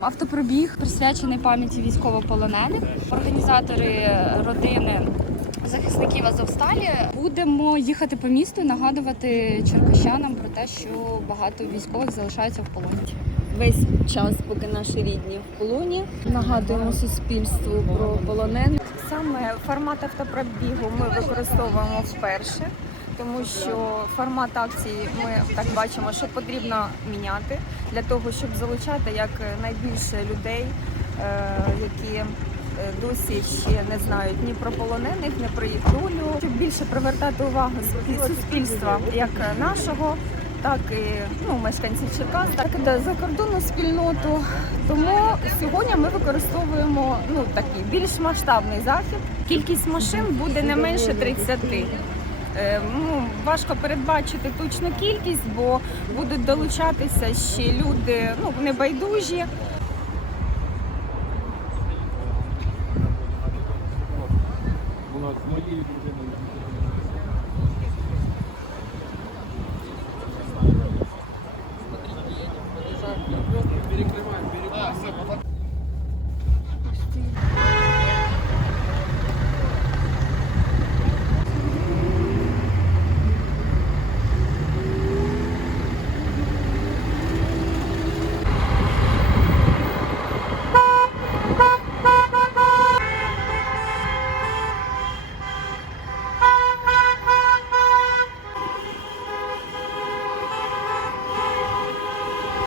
Автопробіг присвячений пам'яті військовополонених. Організатори родини захисників Азовсталі будемо їхати по місту, і нагадувати черкащанам про те, що багато військових залишаються в полоні. Весь час, поки наші рідні в полоні, нагадуємо суспільству про полонених. Саме формат автопробігу ми використовуємо вперше тому що формат акції ми так бачимо, що потрібно міняти для того, щоб залучати як найбільше людей, е, які е, досі ще не знають ні про полонених, ні про їх долю, щоб більше привертати увагу суспільства як нашого. Так і ну, мешканців Черкас, так і до закордонну спільноту. Тому сьогодні ми використовуємо ну такий більш масштабний захід. Кількість машин буде не менше 30. Е, Ну, важко передбачити точну кількість, бо будуть долучатися ще люди ну, небайдужі.